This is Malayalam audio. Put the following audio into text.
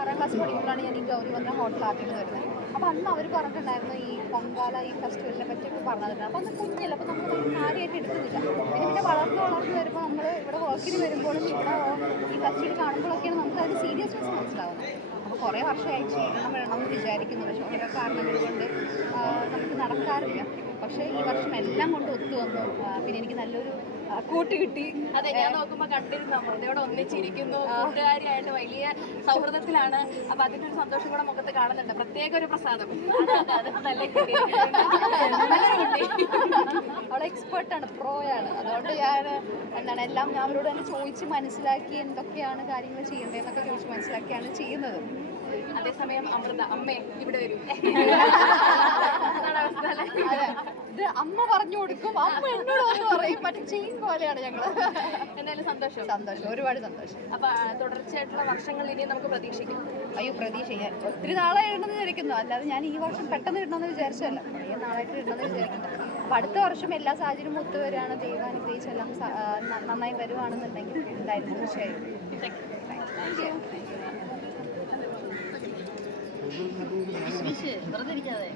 ആറാം ക്ലാസ് പഠിക്കുമ്പോഴാണ് ഞാൻ ഈ ഗൗരി വന്ന ആദ്യം വരുന്നത്. അപ്പോൾ അന്ന് അവർ പറഞ്ഞിട്ടുണ്ടായിരുന്നു ഈ പൊങ്കാല ഈ ഫെസ്റ്റിവലിനെ പറ്റിയൊക്കെ പറഞ്ഞിട്ടുണ്ട് അപ്പോൾ അന്ന് കുഞ്ഞില്ല അപ്പോൾ നമ്മൾ കാര്യമായിട്ട് എടുക്കുന്നില്ല. പിന്നെ പിന്നെ വളർന്ന് വളർന്ന് വരുമ്പോൾ നമ്മൾ ഇവിടെ വർക്കിന് വരുമ്പോഴും ഇവിടെ ഈ ഫെസ്റ്റിവൽ കാണുമ്പോഴൊക്കെയാണ് നമുക്ക് അതിന്റെ സീരിയസ്നെസ് മനസ്സിലാവുന്നത്. അപ്പോൾ കുറേ വർഷമായി ചെയ്യണം വേണം എന്ന് വിചാരിക്കുന്നു. പക്ഷേ ഓരോ കാരണങ്ങൾ കൊണ്ട് നമുക്ക് നടക്കാറില്ല. പക്ഷേ ഈ വർഷം എല്ലാം കൊണ്ട് ഒത്തു വന്നു. പിന്നെ എനിക്ക് നല്ലൊരു കൂട്ട് കിട്ടി. അതെ ഞാൻ നോക്കുമ്പോ കണ്ടിരുന്നു. അവിടെ ഒന്നിച്ചിരിക്കുന്നു. കൂട്ടുകാരിയായിട്ട് വലിയ സൗഹൃദത്തിലാണ്. അപ്പൊ അതിന്റെ ഒരു സന്തോഷം കൂടെ മുഖത്ത് കാണുന്നുണ്ട്. പ്രത്യേക ഒരു പ്രസാദം. നല്ല. അവൾ എക്സ്പേർട്ടാണ് പ്രോയാണ് അതുകൊണ്ട് ഞാൻ എന്താണ് എല്ലാം ഞാൻ അവരോട് തന്നെ ചോദിച്ച് മനസ്സിലാക്കി എന്തൊക്കെയാണ് കാര്യങ്ങൾ ചെയ്യേണ്ടതെന്നൊക്കെ ചോദിച്ച് മനസ്സിലാക്കിയാണ് ചെയ്യുന്നത്. അതേസമയം അമൃത അമ്മേ ഇവിടെ വരൂ. ഇത് അമ്മ പറഞ്ഞു കൊടുക്കും. അമ്മ എന്നോട് വന്ന് പറയും മറ്റേ ചെയിൻ പോലെയാണ് ഞങ്ങൾ എന്തായാലും സന്തോഷം. സന്തോഷം. ഒരുപാട് സന്തോഷം. അപ്പൊ തുടർച്ചയായിട്ടുള്ള വർഷങ്ങൾ ഇനി നമുക്ക് പ്രതീക്ഷിക്കാം. അയ്യോ പ്രതീക്ഷ ഞാൻ ഒത്തിരി നാളെ ഇടണമെന്ന് വിചാരിക്കുന്നു. അല്ലാതെ ഞാൻ ഈ വർഷം പെട്ടെന്ന് ഇടണമെന്ന് വിചാരിച്ചല്ല കുറേ നാളായിട്ട് ഇടണമെന്ന് വിചാരിക്കുന്നു. അപ്പൊ അടുത്ത വർഷം എല്ലാ സാഹചര്യവും ഒത്തു വരികയാണ്. ദൈവം അനുഗ്രഹിച്ചെല്ലാം സ- നന്നായി വരുവാണെന്നുണ്ടെങ്കിൽ എന്തായാലും തീർച്ചയായും. വെറുതെ ഇരിക്കാതെ.